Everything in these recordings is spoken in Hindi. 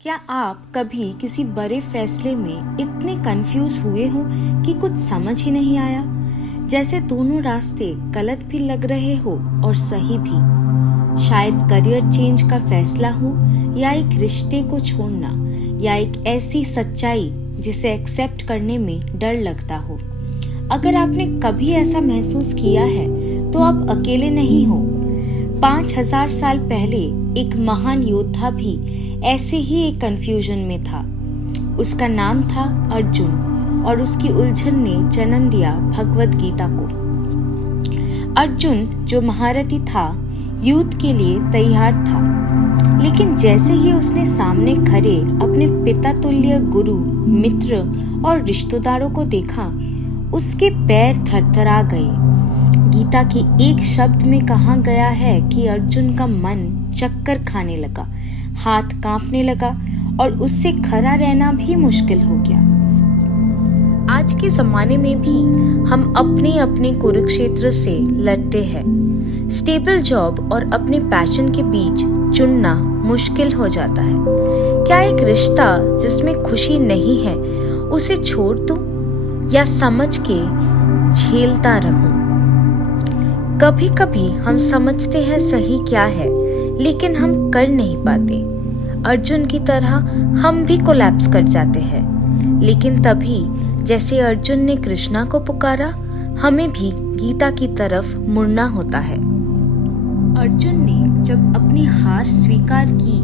क्या आप कभी किसी बड़े फैसले में इतने कंफ्यूज हुए हो कि कुछ समझ ही नहीं आया? जैसे दोनों रास्ते गलत भी लग रहे हो और सही भी। शायद करियर चेंज का फैसला हो, या एक रिश्ते को छोड़ना, या एक ऐसी सच्चाई जिसे एक्सेप्ट करने में डर लगता हो। अगर आपने कभी ऐसा महसूस किया है तो आप अकेले नहीं हो। 5000 साल पहले एक महान योद्धा भी ऐसे ही एक कंफ्यूजन में था। उसका नाम था अर्जुन, और उसकी उलझन ने जन्म दिया भगवद गीता को। अर्जुन जो महारथी था, युद्ध के लिए तैयार था, लेकिन जैसे ही उसने सामने खड़े अपने पिता तुल्य गुरु, मित्र और रिश्तेदारों को देखा, उसके पैर थरथरा गए। गीता के एक शब्द में कहा गया है कि अर्जुन का मन चक्कर खाने लगा, हाथ कांपने लगा और उससे खड़ा रहना भी मुश्किल हो गया। आज के जमाने में भी हम अपने अपने कुरुक्षेत्र से लड़ते हैं। स्टेबल जॉब और अपने पैशन के बीच चुनना मुश्किल हो जाता है। क्या एक रिश्ता जिसमें खुशी नहीं है उसे छोड़ दूं, या समझ के झेलता रहूं? कभी कभी हम समझते हैं सही क्या है, लेकिन हम कर नहीं पाते। अर्जुन की तरह हम भी कोलैप्स कर जाते हैं, लेकिन तभी जैसे अर्जुन ने कृष्णा को पुकारा, हमें भी गीता की तरफ मुड़ना होता है। अर्जुन ने जब अपनी हार स्वीकार की,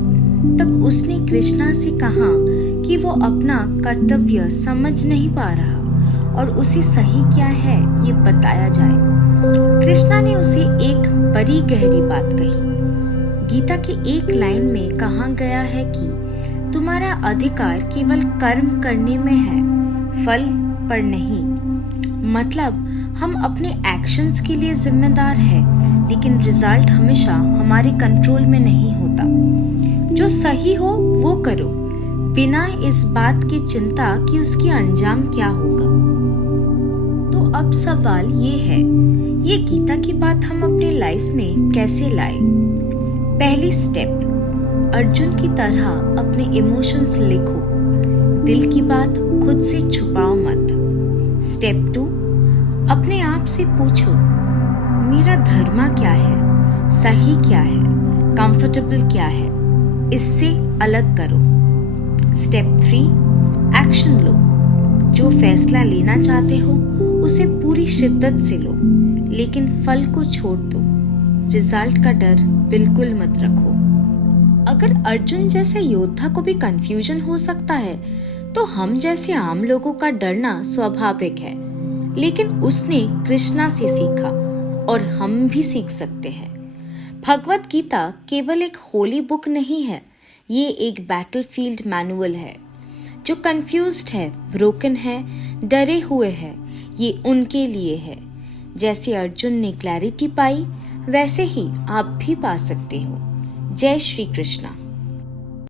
तब उसने कृष्णा से कहा कि वो अपना कर्तव्य समझ नहीं पा रहा और उसे सही क्या है ये बताया जाए। कृष्णा ने उसे एक बड़ी गहरी बात कही। गीता के एक लाइन में कहा गया है कि तुम्हारा अधिकार केवल कर्म करने में है, फल पर नहीं। मतलब हम अपने एक्शंस के लिए जिम्मेदार हैं, लेकिन रिजल्ट हमेशा हमारे कंट्रोल में नहीं होता। जो सही हो वो करो, बिना इस बात की चिंता कि उसकी अंजाम क्या होगा। तो अब सवाल ये है, ये गीता की बात हम अपने लाइफ में कैसे लाए? पहली स्टेप, अर्जुन की तरह अपने इमोशंस लिखो। दिल की बात खुद से छुपाओ मत। स्टेप 2, अपने आप से पूछो, मेरा धर्म क्या है, सही क्या है, कंफर्टेबल क्या है, इससे अलग करो। स्टेप 3, एक्शन लो। जो फैसला लेना चाहते हो उसे पूरी शिद्दत से लो, लेकिन फल को छोड़ दो। रिजल्ट का डर बिल्कुल मत रखो। अगर अर्जुन जैसे योद्धा को भी कंफ्यूजन हो सकता है, तो हम जैसे आम लोगों का डरना स्वाभाविक है। लेकिन उसने कृष्णा से सीखा, और हम भी सीख सकते हैं। भगवद गीता केवल एक होली बुक नहीं है, ये एक बैटलफील्ड मैनुअल है। जो कंफ्यूज्ड है, ब्रोकन है, डरे हुए है, ये उनके लिए है। जैसे अर्जुन ने क्लैरिटी पाई, वैसे ही आप भी पा सकते हो। जय श्री कृष्णा।